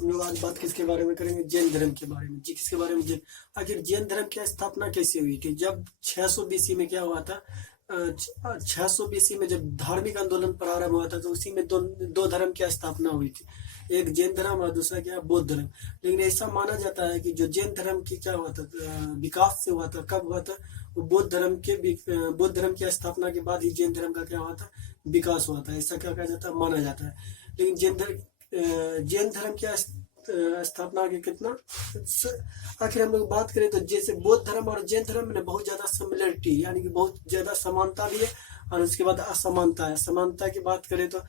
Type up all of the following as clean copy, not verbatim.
हम लोग आज बात किसके बारे में करेंगे? जैन धर्म के बारे में। जी, किसके बारे में? जैन। आखिर जैन धर्म की स्थापना कैसे हुई थी? जब 600 बीसी में क्या हुआ था? 600 बीसी में जब धार्मिक आंदोलन प्रारंभ हुआ था, तो उसी में दो धर्म की स्थापना हुई थी। एक जैन धर्म और दूसरा क्या? बौद्ध धर्म। लेकिन ऐसा माना जाता है कि जो जैन धर्म की क्या हुआ था, विकास से हुआ था। कब हुआ था? वो बौद्ध धर्म की स्थापना के बाद ही जैन धर्म का क्या हुआ था? विकास हुआ था। ऐसा क्या कहा जाता है? माना जाता है। लेकिन जैन धर्म की स्थापना के कितना आखिर हम लोग बात करें तो जैसे बौद्ध धर्म और जैन धर्म में बहुत ज्यादा सिमिलरिटी, यानी कि बहुत ज्यादा समानता भी है और उसके बाद असमानता है। समानता की बात करें तो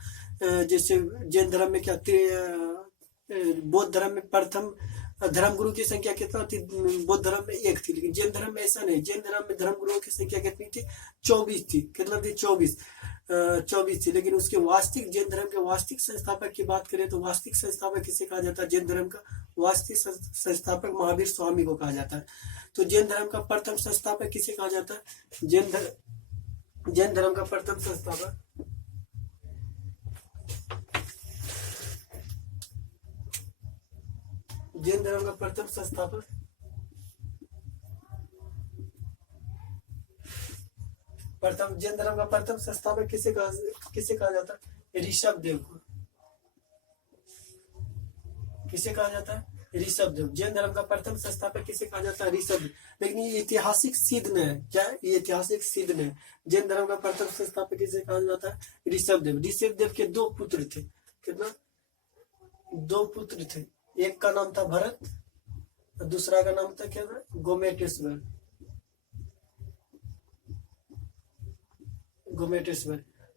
जैसे जैन धर्म में क्या बौद्ध धर्म में प्रथम धर्म गुरु की संख्या कितना थी? बौद्ध धर्म में 1 थी। लेकिन जैन धर्म में ऐसा नहीं। जैन धर्म में धर्म गुरुओं की संख्या कितनी थी? 24 थी। कितना थी? 24 थी। लेकिन उसके वास्तविक जैन धर्म के वास्तविक संस्थापक की बात करें तो वास्तविक संस्थापक किसे कहा जाता है? जैन धर्म का वास्तविक संस्थापक महावीर स्वामी को कहा जाता है। तो जैन धर्म का प्रथम संस्थापक किसे कहा जाता है? जैन धर्म का प्रथम संस्थापक जैन धर्म का प्रथम संस्थापक जैन धर्म का प्रथम संस्थापक किसे कहा जाता है? ऋषभ देव को। किसे कहा जाता है? ऋषभ देव। जैन धर्म का प्रथम संस्थापक किसे कहा जाता है? ऋषभ। लेकिन ये ऐतिहासिक सिद्ध नहीं है। क्या? ये ऐतिहासिक सिद्ध नहीं है। जैन धर्म का प्रथम संस्थापक किसे कहा जाता है? ऋषभ देव। ऋषभ देव के 2 पुत्र थे। कितना? 2 पुत्र थे। एक का नाम था भरत और दूसरा का नाम था क्या था? गोमेटेश्वर।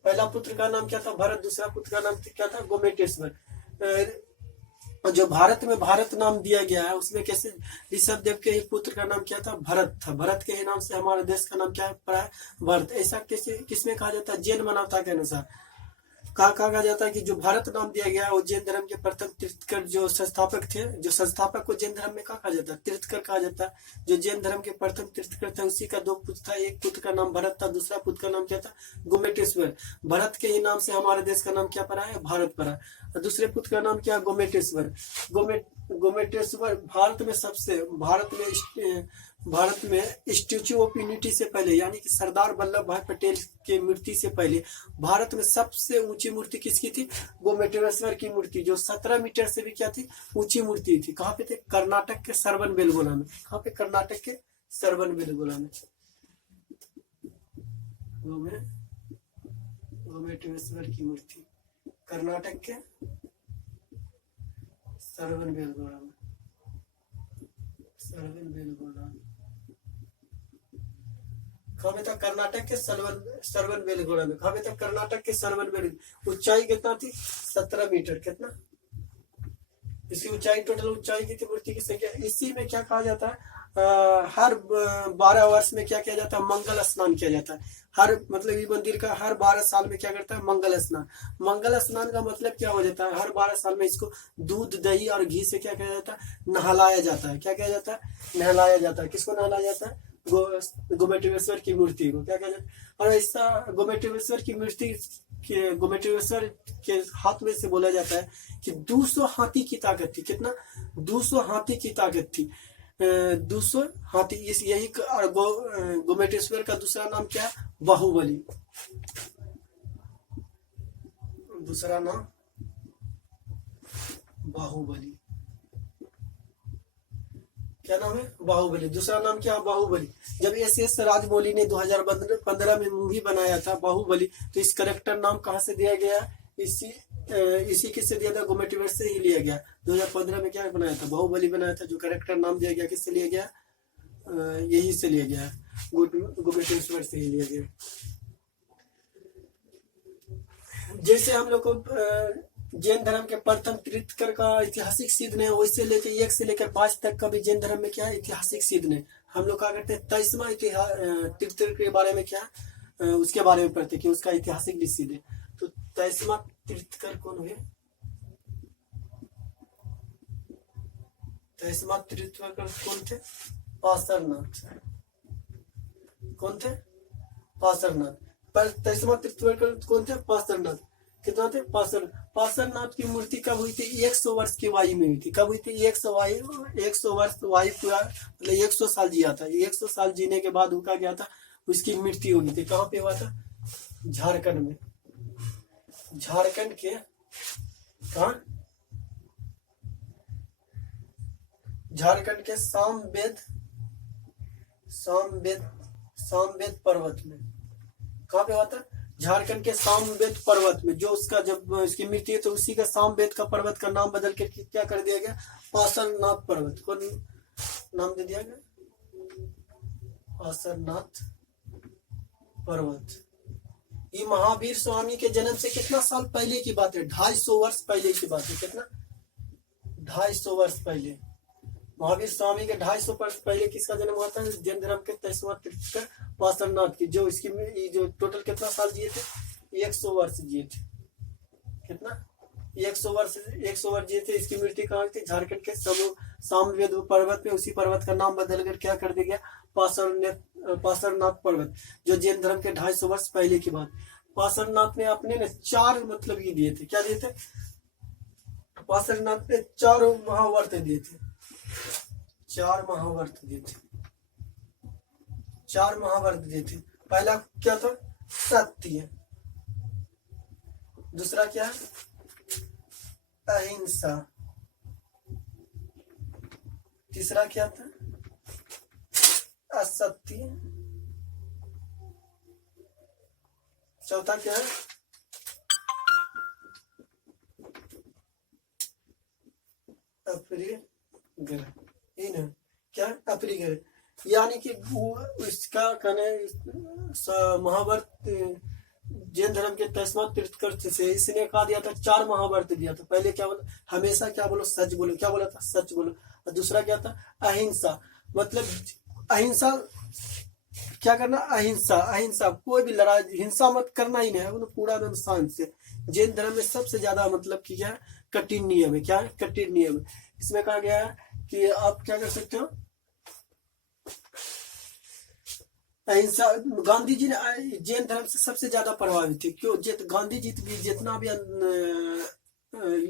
पहला पुत्र का नाम क्या था? भरत। दूसरा पुत्र का नाम क्या था? गोमेटेश्वर। जो भारत में भारत नाम दिया गया है उसमें कैसे? ऋषभ देव के ही पुत्र का नाम क्या था? भरत था। भरत के ही नाम से हमारे देश का नाम क्या है? भारत। ऐसा कैसे किसमें कहा जाता है? जैन मान्यता के अनुसार कहा जाता है कि जो भारत नाम दिया गया वो जैन धर्म के प्रथम तीर्थकर जो संस्थापक थे। जो संस्थापक को जैन धर्म में कहा जाता है? तीर्थकर कहा जाता है। जो जैन धर्म के प्रथम तीर्थकर थे उसी का 2 पुत्र था। एक पुत्र का नाम भरत था, दूसरा पुत्र का नाम क्या था? गोमेटेश्वर। भरत के ही नाम से हमारे देश का नाम क्या पड़ा है? भारत पड़ा। और दूसरे पुत्र का नाम क्या? गोमेटेश्वर। गोमेटेश्वर भारत में स्टैच्यू ऑफ यूनिटी से पहले, यानी कि सरदार वल्लभ भाई पटेल की मूर्ति से पहले भारत में सबसे ऊंची मूर्ति किसकी थी? गोमेटेश्वर की मूर्ति, जो 17 मीटर से भी क्या थी? ऊंची मूर्ति थी। कहाँ पे थे? कर्नाटक के श्रवणबेलगोला में। कहाँ पे? कर्नाटक के श्रवणबेलगोला में। गोमेटेश्वर की मूर्ति कर्नाटक के श्रवणबेलगोला में। कहाँ था? कर्नाटक के श्रवणबेलगोला में। कहाँ था? कर्नाटक के श्रवणबेलगोला। ऊंचाई कितना थी? 17 मीटर। कितना? इसकी ऊंचाई, टोटल ऊंचाई की थी मूर्ति की संख्या। इसी में क्या कहा जाता है? हर 12 वर्ष में क्या किया जाता है? मंगल स्नान किया जाता है। मतलब ये मंदिर का हर 12 साल में क्या करता है? मंगल स्नान। मंगल स्नान का मतलब क्या हो जाता है? हर 12 साल में इसको दूध, दही और घी से क्या किया जाता है? नहलाया जाता है। क्या किया जाता है? नहलाया जाता है। किसको नहलाया जाता है? गोमेटेश्वर की मूर्ति को क्या किया जाता है? और ऐसा गोमेटेश्वर की मूर्ति गोमेटेश्वर के हाथ में से बोला जाता है कि 200 हाथी की ताकत थी। कितना? 200 हाथी की ताकत थी। 200 हाथी। यही गोमेटेश्वर का दूसरा नाम क्या है? बाहुबली। दूसरा नाम बाहुबली। क्या नाम है? बाहुबली। दूसरा नाम क्या? बाहुबली। जब एस राजमौली ने 2015 में मूवी बनाया था बाहुबली, तो इस करेक्टर नाम कहाँ से दिया गया? इसी किससे दिया था? गोमेटेश्वर से ही लिया गया। 2015 में क्या बनाया था? बाहुबली बनाया था। जो करेक्टर नाम दिया गया किससे लिया गया? यही से लिया गया, गोमेटेश्वर से ही लिया गया। जैसे हम लोग को जैन धर्म के प्रथम तीर्थकर का ऐतिहासिक सिद्ध नहीं, वैसे लेकर 1 से लेकर 5 तक का भी जैन धर्म में क्या है? ऐतिहासिक सिद्ध नहीं। हम लोग क्या करते हैं? 23वां तीर्थकर के बारे में क्या उसके बारे में पढ़ते कि उसका ऐतिहासिक भी सिद्ध है। तो 23वां तीर्थकर कौन हुए? 23वां तीर्थकर कौन थे? पासरनाथ। कौन थे? पासरनाथ। पर 23वां तीर्थकर कौन थे? पासरनाथ। कितना थे? पार्श्वनाथ की मूर्ति कब हुई थी? 100 वर्ष की आयु में हुई थी। कब हुई थी? 100 वर्ष आयु पूरा, मतलब 100 साल जिया था। 100 साल जीने के बाद उनका क्या था, उसकी मृत्यु हुई थी। कहाँ पे हुआ था? झारखंड में। झारखंड के कहा? झारखंड के सामवेद पर्वत में। कहाँ पे हुआ था? झारखंड के सामवेद पर्वत में। जो उसका जब उसकी मृत्यु तो उसी का सामवेद का पर्वत का नाम बदल के क्या कर दिया गया? पार्श्वनाथ पर्वत को नाम दे दिया गया पार्श्वनाथ पर्वत। ये महावीर स्वामी के जन्म से कितना साल पहले की बात है? 250 वर्ष पहले की बात है। कितना? 250 वर्ष पहले महावीर स्वामी के 250 वर्ष पहले किसका जन्म हुआ था? जैन धर्म के 23वां तीर्थंकर पार्श्वनाथ की। जो इसकी जो टोटल कितना साल जिए थे? 100 वर्ष जिए थे। कितना? 100 वर्ष जिए थे। इसकी मृत्यु कहाँ थी? झारखंड के सामवेद पर्वत में। उसी पर्वत का नाम बदल कर क्या कर दिया गया? पार्श्वनाथ पर्वत, जो जैन धर्म के 250 वर्ष पहले की बात। पार्श्वनाथ ने अपने ने 4 मतलब ये दिए थे। क्या दिए थे? पार्श्वनाथ ने 4 महाव्रत दिए थे। 4 महाव्रत दिए थे। 4 महाव्रत दिए थे। पहला क्या था? सत्य। दूसरा क्या है? अहिंसा। तीसरा क्या था? असत्य। चौथा क्या है? अपरिग्रह। क्या? अपरिग्रह। यानी कि इसका कहना महाभारत जैन धर्म के 23वां तीर्थंकर से इसने कहा दिया था 4 महाभारत दिया था। पहले क्या बोला? हमेशा क्या बोलो? सच बोलो। क्या बोला था? सच बोलो। और दूसरा क्या था? अहिंसा। मतलब अहिंसा क्या करना? अहिंसा कोई भी लड़ाई हिंसा मत करना ही नहीं है, पूरा एकदम शांत से। जैन धर्म में सबसे ज्यादा मतलब कि क्या है? कठिन नियम है। क्या है? कठिन नियम है। इसमें कहा गया है कि आप क्या कर सकते हो? अहिंसा। गांधी जी ने जैन धर्म से सबसे ज्यादा प्रभावित थे। क्यों? गांधी जी भी जितना भी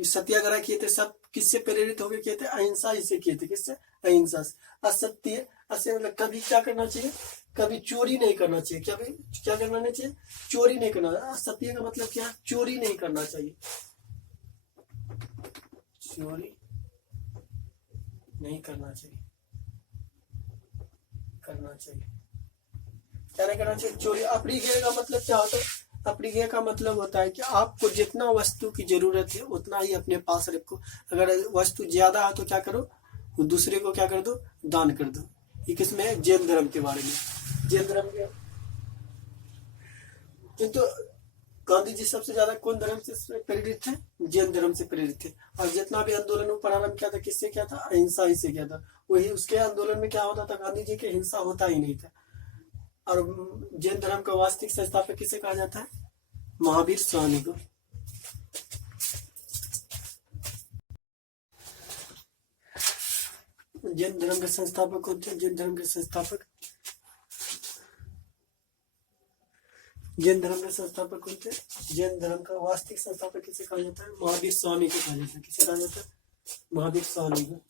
सत्याग्रह किए थे सब किससे प्रेरित होकर किए थे? अहिंसा ही से किए थे। किससे? अहिंसा से। असत्य मतलब कभी क्या करना चाहिए? कभी चोरी नहीं करना चाहिए। कभी क्या करना नहीं चाहिए? चोरी नहीं करना। असत्य का मतलब क्या? चोरी नहीं करना चाहिए। चोरी नहीं करना चाहिए। क्या नहीं करना चाहिए? चोरी। अपरिग्रह का मतलब क्या होता है? अपरिग्रह का मतलब होता है कि आपको जितना वस्तु की जरूरत है उतना ही अपने पास रखो। अगर वस्तु ज्यादा है तो क्या करो? दूसरे को क्या कर दो? दान कर दो। ये किसमें है? जैन धर्म के बारे में। जैन धर्म के किंतु गांधी जी सबसे ज्यादा कौन धर्म से प्रेरित थे? जैन धर्म से प्रेरित थे। और जितना भी आंदोलन प्रारंभ किया था किससे किया था? अहिंसा ही से किया था। वही उसके आंदोलन में क्या होता था? गांधी जी के हिंसा होता ही नहीं था। और जैन धर्म का वास्तविक संस्थापक किसे कहा जाता है? महावीर स्वामी को। जैन धर्म के संस्थापक कौन थे? जैन धर्म के संस्थापक जैन धर्म के संस्थापक कौन थे? जैन धर्म का वास्तविक संस्थापक किसे कहा जाता है? महावीर स्वामी को कहा जाता है। किसे कहा जाता है? महावीर स्वामी को।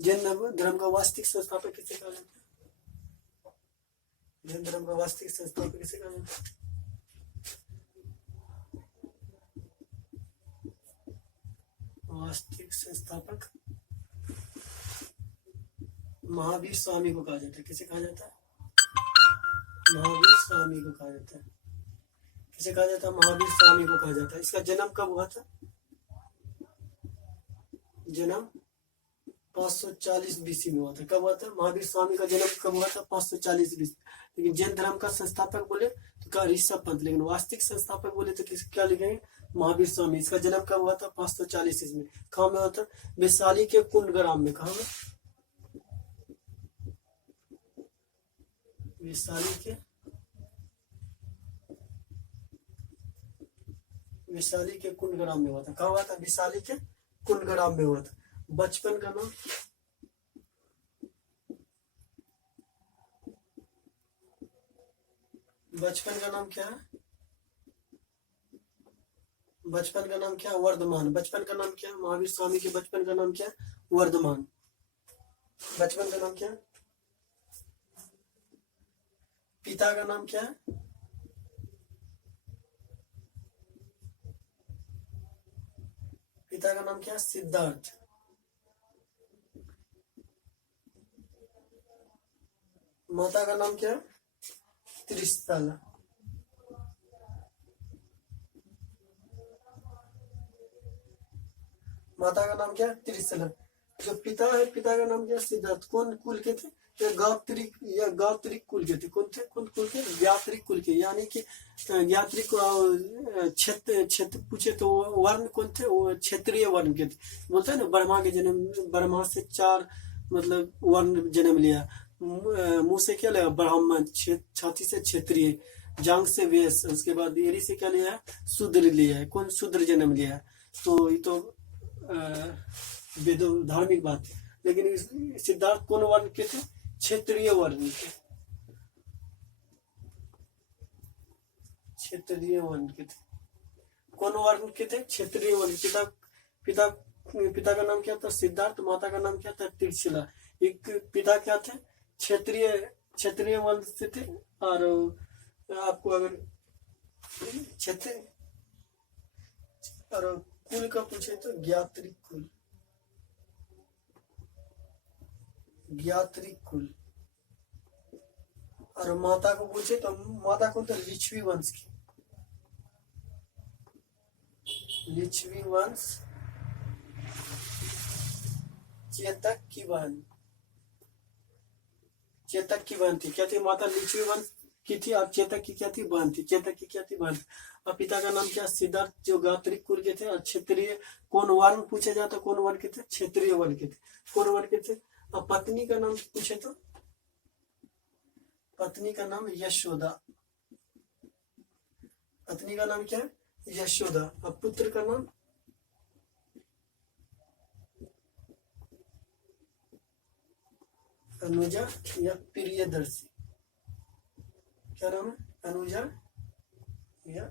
जैन धर्म का वास्तविक संस्थापक किसे कहा जाता है? जैन धर्म का वास्तविक संस्थापक किसे कहा जाता है? वास्तविक संस्थापक महावीर स्वामी को कहा जाता है। किसे कहा जाता है? महावीर स्वामी को कहा जाता है। किसे कहा जाता है? महावीर स्वामी को कहा जाता है। इसका जन्म कब हुआ था? जन्म 540 बीसी में हुआ था। कब हुआ था? महावीर स्वामी का जन्म कब हुआ था? 540 बीसी। लेकिन जैन धर्म का संस्थापक बोले तो क्या? ऋषभ पंत। लेकिन वास्तविक संस्थापक बोले तो किस क्या लिखेंगे? महावीर स्वामी। इसका जन्म कब हुआ था? 540 ईस्वी में। कहाँ में हुआ था? वैशाली के कुंडग्राम में। कहाँ में? वैशाली के विशाली के कुंडग्राम में हुआ था। कहाँ हुआ था? विशाली के कुंडग्राम में हुआ था। बचपन का नाम, बचपन का नाम क्या है? बचपन का नाम क्या है? वर्धमान। बचपन का नाम क्या है? महावीर स्वामी के बचपन का नाम क्या है? वर्धमान। बचपन का नाम क्या है? पिता का नाम क्या है? पिता का नाम क्या है? सिद्धार्थ। माता का नाम क्या है? त्रिशला। माता का नाम क्या है? त्रिशला। जो पिता है, पिता का नाम क्या है? सिद्धार्थ। कौन कुल के थे? ये गात्रिक या गात्रिक कुल के थे। कौन थे? कौन कुल के? ज्ञात्रिक कुल के। यानी कि ज्ञात्रिक क्षेत्र क्षेत्र पूछे तो वर्ण कौन थे? वो क्षेत्रीय वर्ण के थे। बोलते हैं ना, ब्रह्मा के जन्म, ब्रह्मा से 4 मतलब वर्ण जन्म लिया। मुंह से क्या लिया? ब्राह्मण। छाती से क्षत्रिय, जांग से वैश्य, उसके बाद एड़ी से क्या लिया है? शूद्र लिया है। कौन शूद्र जन्म लिया है? तो ये तो वेदो धार्मिक बात है। लेकिन सिद्धार्थ कौन वर्ण के थे? क्षेत्रीय वर्ण के। क्षेत्रीय वर्ण के थे। कौन वर्ण के थे? क्षेत्रीय वर्ण। पिता पिता पिता का नाम क्या था? सिद्धार्थ। माता का नाम क्या था? त्रिशला। एक पिता क्या थे? क्षेत्रीय क्षेत्रीय वर्ण से थे। और आपको अगर क्षेत्र और कुल का पूछे तो ज्ञात्रिक कुल। ज्ञात्रिक कुल। और माता को पूछे तो माता कौन था? लिच्छवी वंश की। लिच्छवी वंश, चेतक की बहन। चेतक की बहन थी। क्या थी? माता लिच्छवी वंश की थी और चेतक की क्या थी? बहन थी। चेतक की क्या थी? बहन। और पिता का नाम क्या? सिद्धार्थ, जो गात्रिक कुल के थे। और क्षेत्रीय कौन वर्ण पूछे जाता? कौन वर्ण के थे? क्षेत्रीय वर्ण के थे। कौन वर्ण के थे? और पत्नी का नाम पूछे तो पत्नी का नाम यशोदा। पत्नी का नाम क्या है? यशोदा। और पुत्र का नाम अनुजा या प्रियदर्शी। क्या नाम है? अनुजा या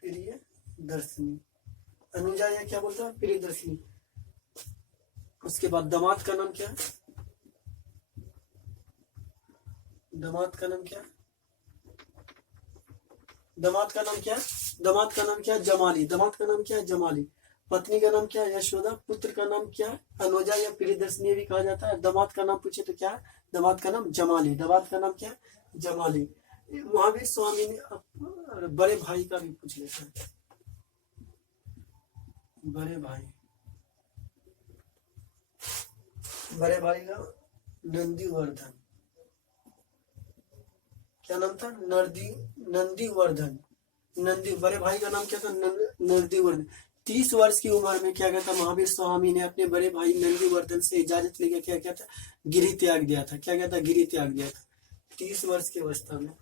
प्रियदर्शिनी। अनुजा या क्या बोलता है? प्रियदर्शिनी। उसके बाद दामाद का नाम क्या है? दामाद का नाम क्या है? दामाद का नाम क्या है? दामाद का नाम क्या है? जमाली। दामाद का नाम क्या है? जमाली। पत्नी का नाम क्या है? यशोदा। पुत्र का नाम क्या है? अनुजा या प्रियदर्शनी भी कहा जाता है। दामाद का नाम पूछे तो क्या है? दामाद का नाम जमाली। दामाद का नाम क्या है? जमाली। महावीर स्वामी ने बड़े भाई का भी पूछ लेता है। बड़े भाई, बड़े भाई का नंदीवर्धन। क्या नाम था? नंदीवर्धन। नंदी। बड़े भाई का नाम क्या था? नंदीवर्धन। 30 वर्ष की उम्र में क्या कहता? महावीर स्वामी ने अपने बड़े भाई नंदीवर्धन से इजाजत लेकर क्या कहता? गिरि त्याग दिया था। क्या कहता? गिरि त्याग दिया था 30 वर्ष की अवस्था में।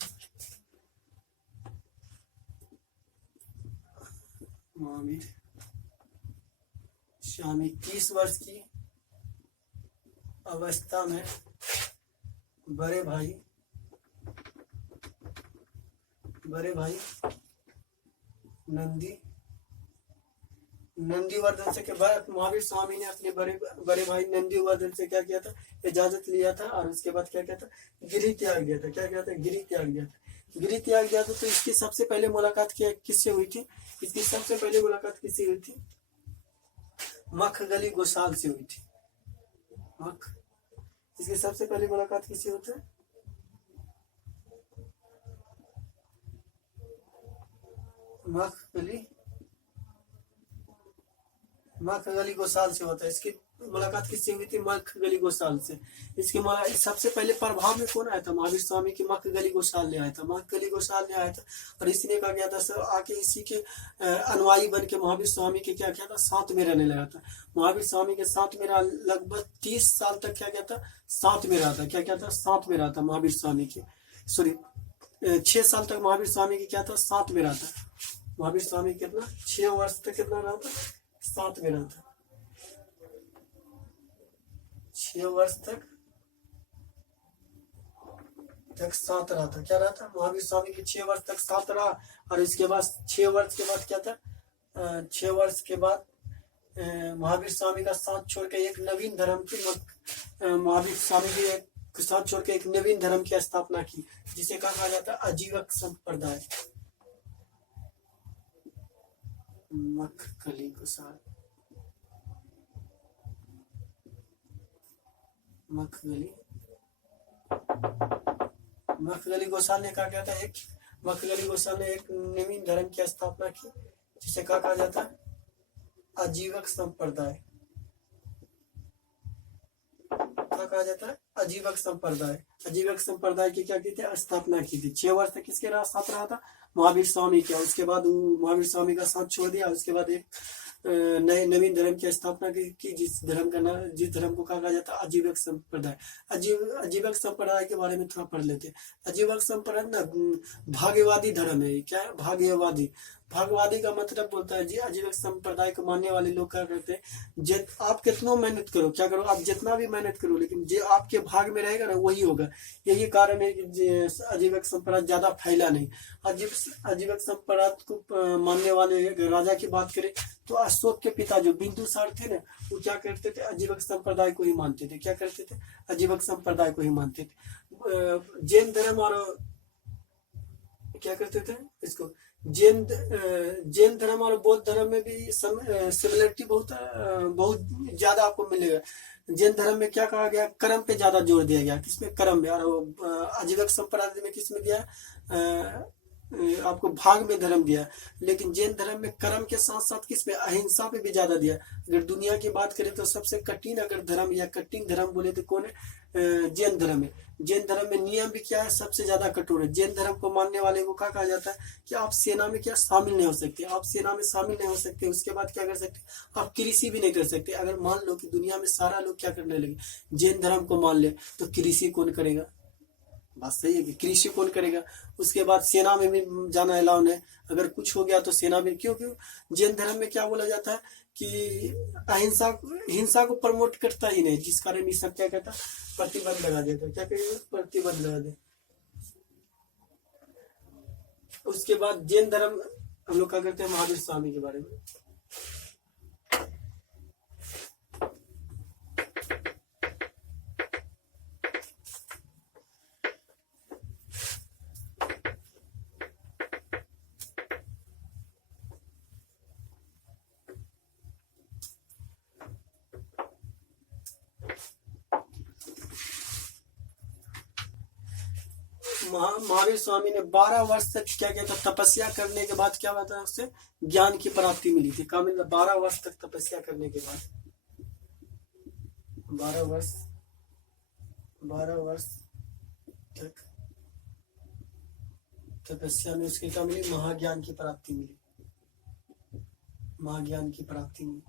महावीर स्वामी 30 वर्ष की अवस्था में बड़े भाई नंदीवर्धन से के बाद महावीर स्वामी ने अपने बड़े भाई नंदीवर्धन से क्या किया था? इजाजत लिया था। और उसके बाद क्या कहता? गिरि त्याग दिया था। क्या कहता? गिरि त्याग दिया था। गिरि त्याग दिया था। तो इसकी सबसे पहले मुलाकात किससे हुई थी? इसकी सबसे पहले मुलाकात किससे हुई थी? मखगली गोसाल से हुई थी। इसकी सबसे पहले मुलाकात किससे होती है? मखगली गोसाल से होता है। इसकी मुलाकात किससे हुई थी? मखगली गोसाल से। इसके सबसे पहले प्रभाव में कौन आया था? महावीर स्वामी की मखगली गोसाल ने आया था। मखगली गोसाल ने आया था और इसने क्या किया था? सर आके इसी के अनुयायी बन के महावीर स्वामी के क्या किया था? साथ में रहने लगा था। महावीर स्वामी के साथ में रहा लगभग 30 साल तक। क्या किया था? साथ में रहा था। क्या क्या था? साथ में रहा था महावीर स्वामी के। सॉरी 6 साल तक महावीर स्वामी के क्या था? साथ में रहा था। महावीर स्वामी कितना 6 वर्ष तक कितना रहा था, 7 में रहा था। 6 वर्ष तक 7 रहा था। क्या रहा था, महावीर स्वामी के 6 वर्ष तक 7 रहा। और इसके बाद 6 वर्ष के बाद क्या था, 6 वर्ष के बाद महावीर स्वामी का साथ छोड़ के एक नवीन धर्म की महावीर स्वामी के साथ छोड़ के एक नवीन धर्म की स्थापना की, जिसे कहा जाता है आजीवक संप्रदाय। मखगली गोसाल, मखगली गोसाल ने कहा क्या था, मखगली गोसाल ने एक नवीन धर्म की स्थापना की, जिसे कहा जाता है आजीवक संप्रदाय। क्या कहा जाता है, आजीवक संप्रदाय। आजीवक संप्रदाय की क्या की थी, स्थापना की थी। 6 वर्ष तक किसके साथ रहा था, महावीर स्वामी के। उसके बाद महावीर स्वामी का साथ छोड़ दिया। उसके बाद एक नए नवीन धर्म की स्थापना की, जिस धर्म को कहा जाता है आजीवक संप्रदाय। आजीवक संप्रदाय के बारे में थोड़ा पढ़ लेते हैं। आजीवक संप्रदाय ना भाग्यवादी धर्म है। क्या है, भाग्यवादी का मतलब बोलता है जी, आजीवक संप्रदाय को मानने वाले लोग क्या करते हैं, आप कितना मेहनत करो, क्या करो, आप जितना भी मेहनत करो, लेकिन जो आपके भाग में रहेगा ना वही होगा। यही कारण है कि आजीवक संप्रदाय ज्यादा फैला नहीं। आजीवक संप्रदाय को मानने वाले राजा की बात करें तो अशोक के पिता जो बिंदुसार थे ना, वो क्या करते थे, आजीवक संप्रदाय को ही मानते थे। क्या करते थे, आजीवक संप्रदाय को ही मानते थे। जैन धर्म और क्या करते थे इसको, जैन धर्म और बौद्ध धर्म में भी सिमिलरिटी बहुत ज्यादा आपको मिलेगा। जैन धर्म में क्या कहा गया, कर्म पे ज्यादा जोर दिया गया। किसमें, कर्म में। और आजीवक संप्रदाय में किसमें दिया, आपको भाग में धर्म दिया। लेकिन जैन धर्म में कर्म के साथ साथ किसमें, अहिंसा पे भी ज्यादा दिया। अगर दुनिया की बात करें तो सबसे कठिन अगर धर्म या कठिन धर्म बोले तो कौन है, जैन धर्म है। जैन धर्म में नियम भी क्या है, सबसे ज्यादा कठोर है। जैन धर्म को मानने वाले को क्या कहा जाता है कि आप सेना में क्या शामिल नहीं हो सकते, आप सेना में शामिल नहीं हो सकते। उसके बाद क्या कर सकते, आप कृषि भी नहीं कर सकते। अगर मान लो कि दुनिया में सारा लोग क्या करने लगे, जैन धर्म को मान ले, तो कृषि कौन करेगा, बात सही है कि कृषि कौन करेगा। उसके बाद सेना में भी जाना अलाउ है। अगर कुछ हो गया तो सेना में, क्योंकि जैन धर्म में क्या बोला जाता है कि हिंसा को प्रमोट करता ही नहीं, जिस कारण ये सब क्या कहता है, प्रतिबंध लगा देता है। क्या कहेगा, प्रतिबंध लगा दे। उसके बाद जैन धर्म हम लोग क्या करते हैं, महावीर स्वामी के बारे में। महावीर स्वामी ने 12 वर्ष तक क्या किया था, तपस्या करने के बाद क्या हुआ था, उससे ज्ञान की प्राप्ति मिली थी। क्या मिला, 12 वर्ष तक तपस्या करने के बाद, 12 वर्ष तक तपस्या में उसके क्या मिली, महाज्ञान की प्राप्ति मिली। महाज्ञान की प्राप्ति मिली।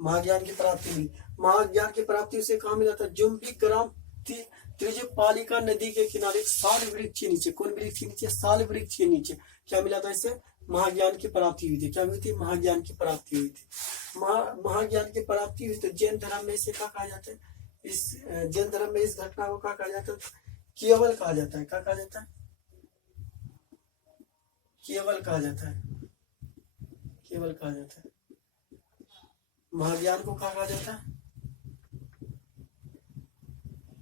महाज्ञान की प्राप्ति मिली। महाज्ञान की प्राप्ति उसे कहा मिला था, जुम्बी ग्राम त्रिजपालिका नदी के किनारे साल वृक्ष के नीचे। कौन वृक्ष के नीचे, साल वृक्ष के नीचे क्या मिला था, इससे महाज्ञान की प्राप्ति हुई थी। क्या हुई थी, महाज्ञान की प्राप्ति हुई थी। महाज्ञान की प्राप्ति हुई। तो जैन धर्म में इसे क्या कहा जाता है, इस जैन धर्म में इस घटना को क्या कहा जाता है, केवल कहा जाता है। क्या कहा जाता है, केवल कहा जाता है। केवल कहा जाता है। महाज्ञान को क्या कहा जाता है,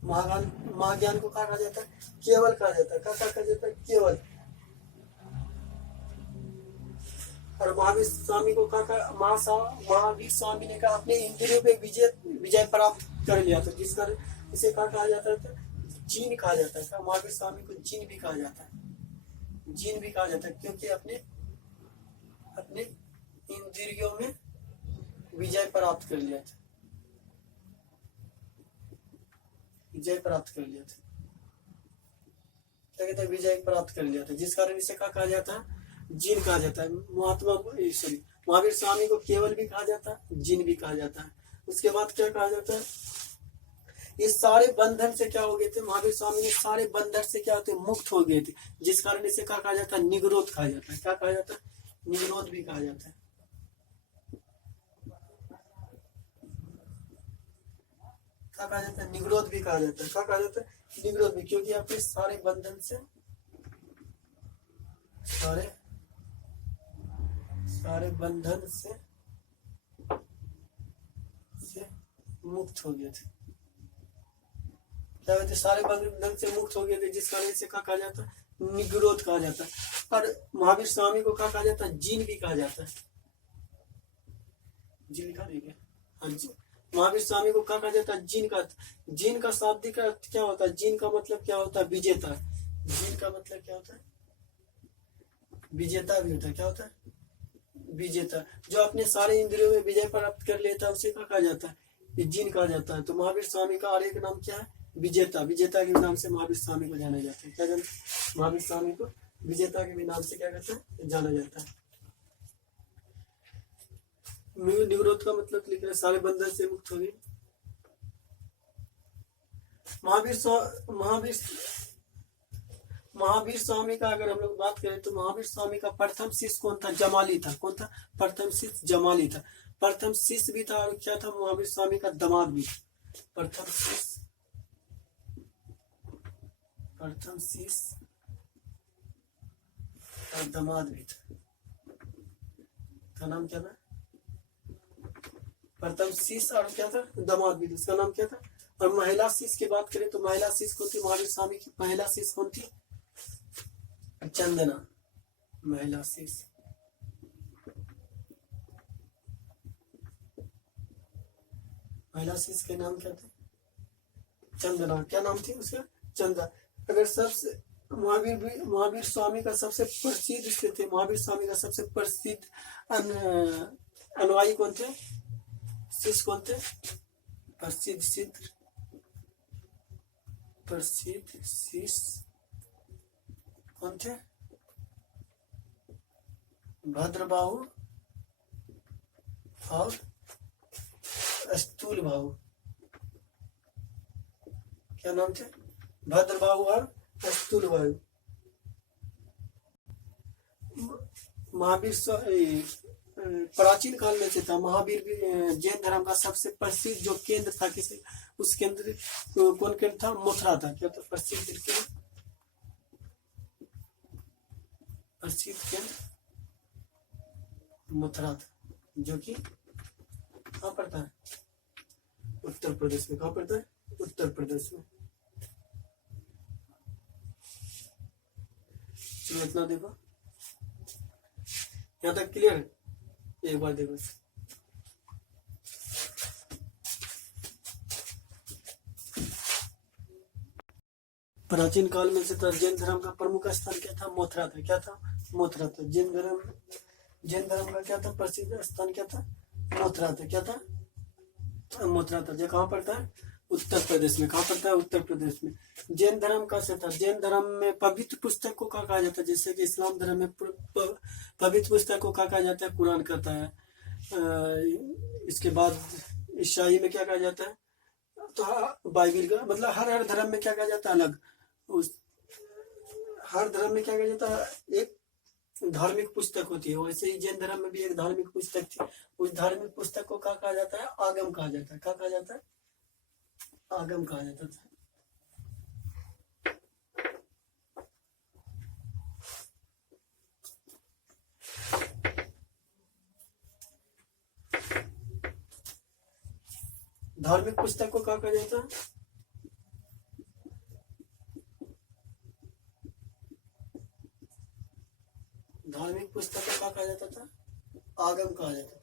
महाज्ञान को क्या कहा जाता है, केवल कहा जाता है। क्या कहा जाता है, केवल। और महावीर स्वामी को क्या, महावीर स्वामी ने कहा अपने इंद्रियों पे विजय प्राप्त कर लिया था, जिस कारण इसे क्या कहा जाता है, जीन कहा जाता है। महावीर स्वामी को जीन भी कहा जाता है। जीन भी कहा जाता है क्योंकि अपने इंद्रियों में विजय प्राप्त कर लिया था। विजय प्राप्त कर लिया था। क्या कहते हैं, विजय प्राप्त कर लिया था, जिस कारण इसे क्या कहा जाता है, जीन कहा जाता है। महावीर स्वामी को केवल भी कहा जाता है, जीन भी कहा जाता है। उसके बाद क्या कहा जाता है, ये सारे बंधन से क्या हो गए थे, महावीर स्वामी ने सारे बंधन से क्या होते मुक्त हो गए थे, जिस कारण इसे क्या कहा जाता है, निगरोध कहा जाता है। क्या कहा जाता है, निगरोध भी कहा जाता है। क्या कहा जाता है, निगरोध भी कहा जाता है। क्या कहा जाता है, निगरोध भी, क्योंकि आपके सारे बंधन से सारे बंधन से मुक्त हो गए थे। क्या कहते, सारे बंधन से मुक्त हो गए थे, जिस कारण से क्या कहा जाता है, निगरोध कहा जाता है। और महावीर स्वामी को क्या कहा जाता है, जीन भी कहा जाता है। जीन लिखा देखिए, हाँ जी, महावीर स्वामी को क्या कहा जाता है, जीन का शाब्दिक अर्थ क्या होता है, जीन का मतलब क्या होता है, विजेता। जीन का मतलब क्या होता है, विजेता भी होता है। क्या होता है, विजेता। जो अपने सारे इंद्रियों में विजय प्राप्त कर लेता है उसे क्या कहा जाता है, जीन कहा जाता है। तो महावीर स्वामी का और एक नाम क्या है, विजेता। विजेता के नाम से महावीर स्वामी को जाना जाता है। क्या जानते हैं, महावीर स्वामी को विजेता के भी नाम से क्या कहते हैं, जाना जाता है। निवृत्त का मतलब लिख रहे, सारे बंधन से मुक्त हो गए। महावीर स्वामी का अगर हम लोग बात करें तो महावीर स्वामी का प्रथम शिष्य कौन था, जमाली था। कौन था, प्रथम शिष्य जमाली था। प्रथम शिष्य भी था और क्या था, महावीर स्वामी का दामाद भी। प्रथम शिष्य और दामाद भी था। का नाम क्या था, प्रथम शिष्य और क्या था, दामाद भी था। उसका नाम क्या था। और महिला शिष्य की बात करें तो महिला शिष्य कौन थी, महावीर स्वामी की महिला शिष्य कौन थी, चंदना। महिला शिष्य के नाम क्या थे, चंदना। क्या नाम थी उसका, चंदा। अगर सबसे महावीर स्वामी का सबसे प्रसिद्ध थे, महावीर स्वामी का सबसे प्रसिद्ध अनुयायी कौन थे, शिष्य कौन थे, प्रसिद्ध शिष्य कौन थे, भद्रबाहु और स्थूल बाहु। क्या नाम थे, भद्रबाहु और स्थूल बाहु। महावीर प्राचीन काल में से था। महावीर जैन धर्म का सबसे प्रसिद्ध जो केंद्र था, किसी उस केंद्र कौन केंद्र था, मथुरा था। क्या था, प्रसिद्ध केंद्र मथुरा था, जो कि कहाँ पड़ता है, उत्तर प्रदेश में। कहाँ पड़ता है, उत्तर प्रदेश में। चलो इतना देखो, यहाँ तक क्लियर है। एक बार देखो, प्राचीन काल में से था। जैन धर्म का प्रमुख स्थान क्या था, मथुरा था। क्या था, मथुरा था। जैन धर्म का क्या था, प्रसिद्ध स्थान क्या था, मथुरा था। क्या था, मथुरा था। जो कहाँ पड़ता है, उत्तर प्रदेश में। कहाँ पड़ता है, उत्तर प्रदेश में। जैन धर्म का से था। जैन धर्म में पवित्र पुस्तक को क्या कहा जाता है, जैसे कि इस्लाम धर्म में पवित्र पुस्तक को क्या कहा जाता है, कुरान कहता है। इसके बाद ईसाई में क्या कहा जाता है, तो बाइबिल का। मतलब हर धर्म में क्या कहा जाता है, अलग। हर धर्म में क्या कहा जाता है, एक धार्मिक पुस्तक होती है। वैसे ही जैन धर्म में भी एक धार्मिक पुस्तक थी। उस धार्मिक पुस्तक को क्या कहा जाता है, आगम कहा जाता है। क्या कहा जाता है, आगम कहा जाता था। धार्मिक पुस्तक को क्या कहा जाता है, धार्मिक पुस्तक को क्या कहा जाता था, आगम कहा जाता था।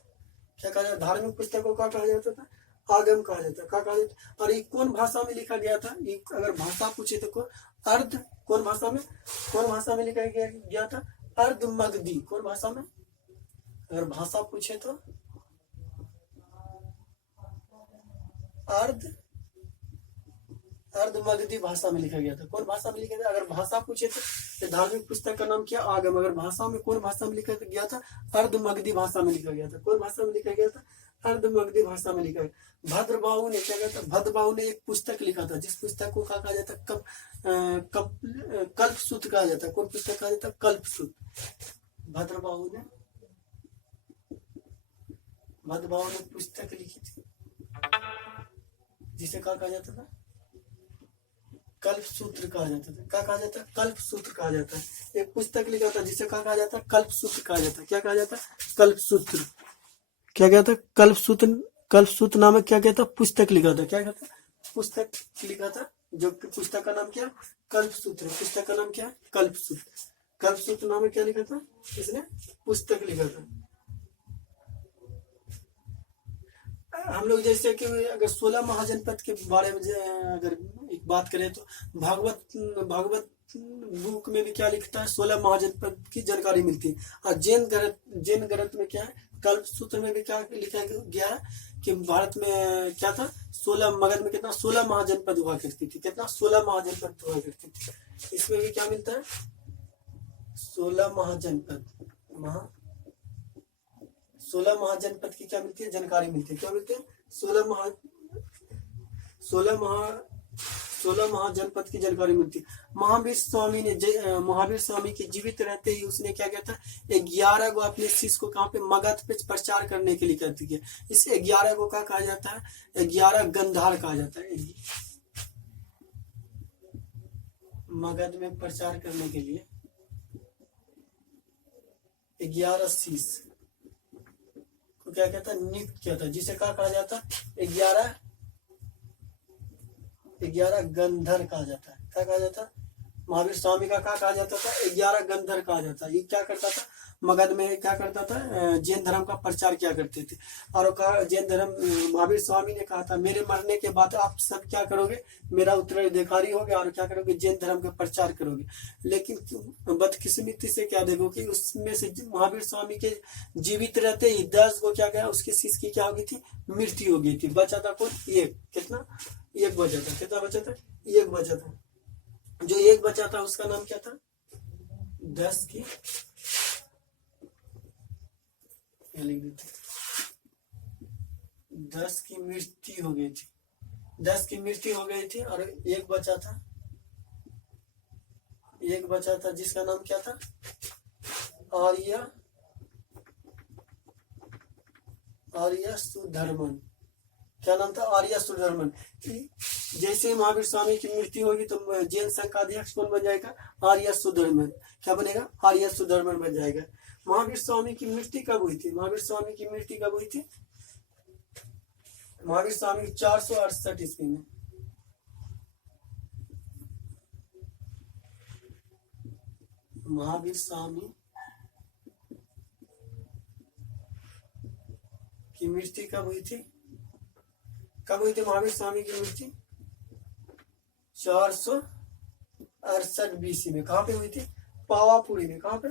क्या कहा जाता, धार्मिक पुस्तक को क्या कहा जाता था, आगम कहा जाता। क्या कहा जाता। और ये कौन भाषा में लिखा गया था, ये अगर भाषा पूछे तो अर्ध कौन भाषा में लिखा गया था, अर्ध मगधी। कौन भाषा में, अगर भाषा पूछे तो अर्ध मगधी भाषा में लिखा गया था। कौन भाषा में लिखा गया, अगर भाषा पूछे तो धार्मिक पुस्तक का नाम क्या, आगम। अगर भाषा में कौन भाषा में लिखा गया था, अर्ध मगधी भाषा में लिखा गया था। कौन भाषा में लिखा गया था, अर्धमगधी भाषा में लिखा है। भद्रबाहु ने क्या कहता, भद्रबाहु ने एक पुस्तक लिखा था, जिस पुस्तक को कहा जाता है कल्पसूत्र कहा जाता है। कौन पुस्तक कहा जाता है? कल्पसूत्र। भद्रबाहु ने पुस्तक लिखी थी जिसे कहा जाता था कल्पसूत्र कहा जाता था। क्या कहा जाता है? कल्पसूत्र कहा जाता है। एक पुस्तक लिखा था जिसे कहा जाता है कल्पसूत्र कहा जाता है। क्या कहा जाता है? कल्पसूत्र। क्या कहता है? कल्पसूत्र नामक क्या कहता है? पुस्तक लिखा था। क्या कहता है? पुस्तक लिखा था, जो पुस्तक का नाम क्या? कल्पसूत्र। पुस्तक का नाम क्या? कल्पसूत्र। कल्पसूत्र नामक क्या लिखा था? इसने पुस्तक लिखा था। हम लोग जैसे कि अगर 16 महाजनपद के बारे में अगर एक बात करें तो भागवत बुक में भी क्या लिखता है? 16 महाजनपद की जानकारी मिलती है। और जैन ग्रंथ में क्या है? कल्पसूत्र में भी क्या लिखा गया है कि भारत में क्या था? 16 मगध में कितना? 16 महाजनपद हुआ करती थी। कितना? 16 महाजनपद हुआ करती थी। इसमें भी क्या मिलता है? 16 महाजनपद 16 महाजनपद की क्या मिलती है? जानकारी मिलती है। क्या मिलती है? 16 महाजनपद की जानकारी मिलती है। महावीर स्वामी के जीवित रहते ही उसने क्या कहता है? 11 को अपने शिष्य को कहाँ पे? मगध पे प्रचार करने के लिए कर दिया। इस 11 को क्या कहा जाता है? 11 गंधार कहा जाता है। मगध में प्रचार करने के लिए 11 शिष्य को क्या कहता है? नियुक्त किया था, जिसे क्या कहा जाता है? 11 गंधर कहा जाता है। क्या कहा जाता है? महावीर स्वामी का क्या कहा जाता था? 11 गंधर कहा जाता है। ये क्या करता था? मगध में क्या करता था? जैन धर्म का प्रचार किया करते थे। और कहा जैन धर्म, महावीर स्वामी ने कहा था मेरे मरने के बाद आप सब क्या करोगे? मेरा उत्तराधिकारी होगे और क्या करोगे? जैन धर्म का प्रचार करोगे। लेकिन बदकिस्मती से क्या देखो कि उसमें से महावीर स्वामी के जीवित रहते ही 10 को क्या गया? उसके शिष्य की क्या हो गई थी? मृत्यु हो गई थी। बचा था कौन? एक। कितना? एक बचा था। कितना बचा था? एक बचा था। जो एक बचा था उसका नाम क्या था? 10 की लिख देते, 10 की मृत्यु हो गई थी। 10 की मृत्यु हो गई थी और एक बचा था। एक बचा था जिसका नाम क्या था? आर्य सुधर्मन। क्या नाम था? आर्य सुधर्मन। जैसे ही महावीर स्वामी की मृत्यु होगी तो जैन संघ का अध्यक्ष कौन बन जाएगा? आर्य सुधर्मन। क्या बनेगा? आर्य सुधर्मन बन जाएगा। महावीर स्वामी की मृत्यु कब हुई थी? महावीर स्वामी की मृत्यु कब हुई थी? महावीर स्वामी 468 ईस्वी में। महावीर स्वामी की मृत्यु कब हुई थी? कब हुई थी महावीर स्वामी की मृत्यु? 468 BC में। कहाँ पे हुई थी? पावापुरी में। कहाँ पे?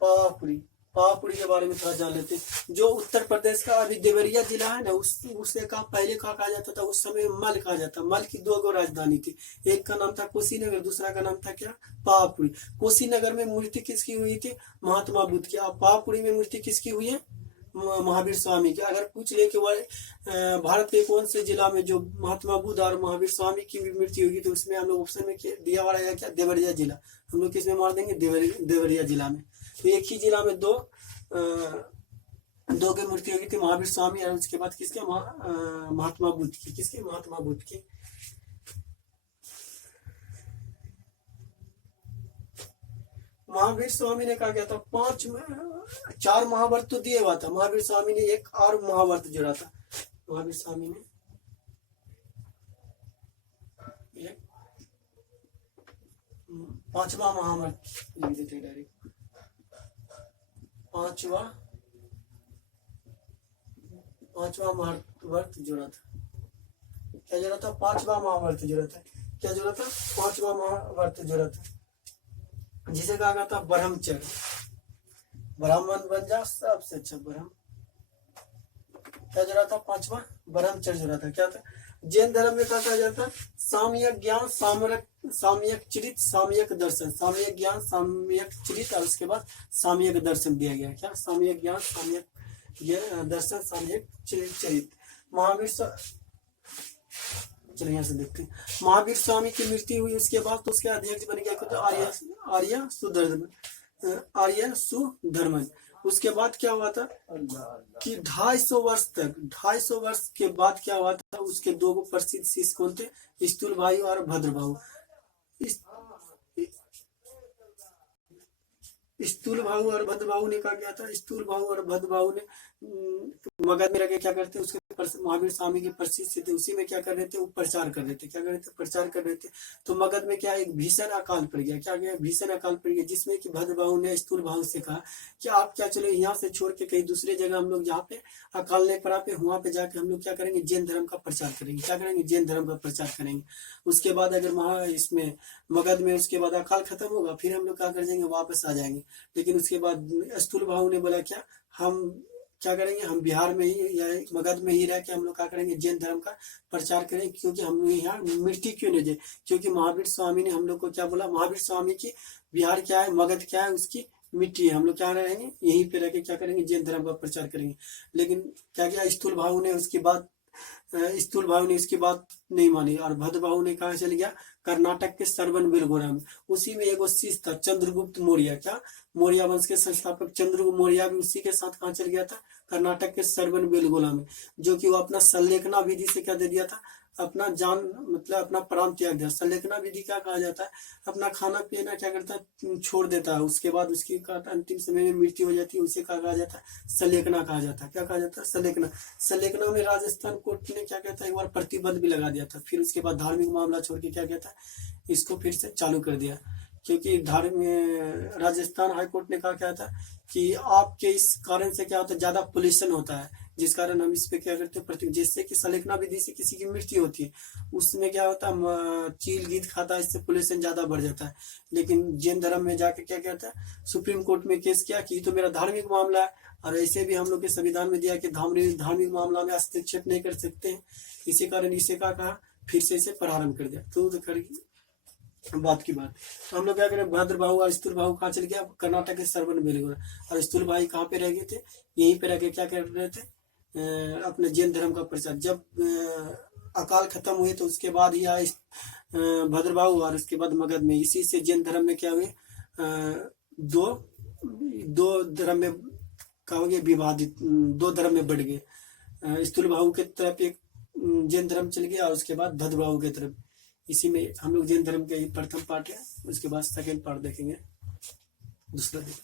पावापुरी के बारे में थोड़ा जान लेते हैं। जो उत्तर प्रदेश का अभी देवरिया जिला है ना, उसे का पहले कहा जाता था, उस समय मल कहा जाता। मल की 2 राजधानी थी। एक का नाम था कुशीनगर, दूसरा का नाम था क्या? पावापुरी। कुशीनगर में मृत्यु किसकी हुई थी? महात्मा बुद्ध की। अब पावापुरी में मृत्यु किसकी हुई है? महावीर स्वामी की। अगर पूछ ले कि वह भारत के कौन से जिला में जो महात्मा बुद्ध और महावीर स्वामी की भी मृत्यु होगी, तो उसमें हम लोग ऑप्शन में दिया हुआ रहेगा क्या? देवरिया जिला। हम लोग किसमें मार देंगे? देवरिया जिला में। तो एक ही जिला में दो की मृत्यु होगी थी, महावीर स्वामी और उसके बाद किसके? महात्मा बुद्ध की। किसके? महात्मा बुद्ध की। महावीर स्वामी ने कहा गया था 4 महाव्रत तो दिए हुआ था। महावीर स्वामी ने एक और महाव्रत जोड़ा था। महावीर स्वामी ने 5वां महाव्रत लिख देते डायरेक्ट। 5वां महाव्रत जोड़ा था। क्या जोड़ा था? 5वां महाव्रत जोड़ा था। क्या जोड़ा था? 5वां महाव्रत जोड़ा था, जिसे कहा गया था ब्रह्मचर्य। ब्राह्मण बन जा सबसे अच्छा ब्रह्म। क्या जोड़ा था? 5वां ब्रह्मचर्य जोड़ा था। क्या था? जैन धर्म में क्या कहा जाता है? साम्यक ज्ञान, साम्यक चरित, साम्यक दर्शन। साम्यक ज्ञान, साम्यक चरित और उसके बाद साम्यक दर्शन दिया गया। क्या? साम्यक ज्ञान, साम्यक दर्शन, साम्यक चरित। महावीर चलिए यहाँ से देखते हैं। महावीर स्वामी की मृत्यु हुई, उसके बाद तो उसके अध्यक्ष बन गया तो आर्य सुधर्मन। उसके बाद क्या हुआ था कि 250 वर्ष के बाद क्या हुआ था, उसके दो प्रसिद्ध शिष्य कौन थे? स्थूल भाई और भद्रभाऊ। स्थूल भाऊ और भद्रभाऊ ने कहा गया था, स्थूल भाऊ और भद्रभाऊ ने मगध में रखे क्या करते, उसके महावीर स्वामी के प्रसिद्ध थे, उसी में क्या कर रहे थे? वो प्रचार कर रहे थे। क्या कर रहे थे? प्रचार कर रहे थे। तो मगध में क्या एक भीषण अकाल पड़ गया। क्या गया? भीषण अकाल पड़ गया, जिसमें कि भद्रभाऊ ने स्थूल भाऊ से कहा कि आप क्या चलो यहाँ से छोड़ के कहीं दूसरे जगह हम लोग जहाँ पे अकाल नहीं पड़ा पे वहां पे जाके हम लोग क्या करेंगे? जैन धर्म का प्रचार करेंगे। क्या करेंगे? जैन धर्म का प्रचार करेंगे। उसके बाद अगर इसमें मगध में उसके बाद अकाल खत्म होगा, फिर हम लोग क्या कर जाएंगे? वापस आ जाएंगे। लेकिन उसके बाद स्थूल भाऊ ने बोला क्या, हम क्या करेंगे? हम बिहार में ही या मगध में ही रह के हम लोग क्या करेंगे? जैन धर्म का प्रचार करेंगे, क्योंकि हम यहाँ मिट्टी क्यों नहीं जाए? क्योंकि महावीर स्वामी ने हम लोग को क्या बोला? महावीर स्वामी की बिहार क्या है, मगध क्या है, उसकी मिट्टी है। हम लोग क्या रहेंगे? यहीं पे रह के क्या करेंगे? जैन धर्म का प्रचार करेंगे। लेकिन क्या किया? स्थूल भाऊ ने उसकी बात नहीं मानी और भद्रभाऊ ने कहा चल गया कर्नाटक के सरवन बेलगोला में। उसी में एगो शिष्य था चंद्रगुप्त मौर्य। क्या? मौर्य वंश के संस्थापक चंद्रगुप्त मौर्य भी उसी के साथ कहाँ चल गया था? कर्नाटक के सरवन बेलगोला में। जो कि वो अपना संलेखना विधि से क्या दे दिया था? अपना जान मतलब अपना प्राण त्याग दिया। संलेखना विधि क्या कहा जाता है? अपना खाना पीना क्या करता है? छोड़ देता है। उसके बाद उसकी अंतिम समय में मृत्यु हो जाती है, उसे क्या कहा जाता है? संलेखना कहा जाता है। क्या कहा जाता है? संलेखना। संलेखना में राजस्थान कोर्ट ने क्या कहता है? एक बार प्रतिबंध भी लगा दिया था। फिर उसके बाद धार्मिक मामला छोड़ के क्या कहता है? इसको फिर से चालू कर दिया, क्योंकि राजस्थान हाईकोर्ट ने कहा क्या था कि आपके इस कारण से क्या होता है? ज्यादा पोल्यूशन होता है, जिस कारण हम इस पे क्या करते हैं? जिससे कि संलेखना विधि से किसी की मृत्यु होती है, उसमें क्या होता है? चील गीत खाता है, इससे पोल्यूशन ज्यादा बढ़ जाता है। लेकिन जैन धर्म में जाके क्या कहता है? सुप्रीम कोर्ट में केस किया कि तो मेरा धार्मिक मामला है, और ऐसे भी हम लोग के संविधान में दिया कि धार्मिक मामला में हस्तक्षेप नहीं कर सकते हैं। इसी कारण इसे क्या कहा? फिर से इसे प्रारंभ कर दिया। तो बात की बात तो हम लोग क्या करें? भद्रभाऊ और स्थूल भाऊ कहाँ चल गया? कर्नाटक के सरवन बेलगोला। और स्थूल भाई कहाँ पे रह गए थे? यहीं पे रह के क्या कर रहे थे? अपने जैन धर्म का प्रचार। जब अकाल खत्म हुए तो उसके बाद ही आए भद्रभाऊ और उसके बाद मगध में। इसी से जैन धर्म में क्या हुए? दो धर्म में क्या हो गया? विभाजित, दो धर्म में बढ़ गए। स्थूल भाऊ के तरफ एक जैन धर्म चल गया और उसके बाद भद्रभाऊ के तरफ। इसी में हम लोग जैन धर्म के प्रथम पार्ट है, उसके बाद सेकंड पार्ट देखेंगे दूसरा दिन।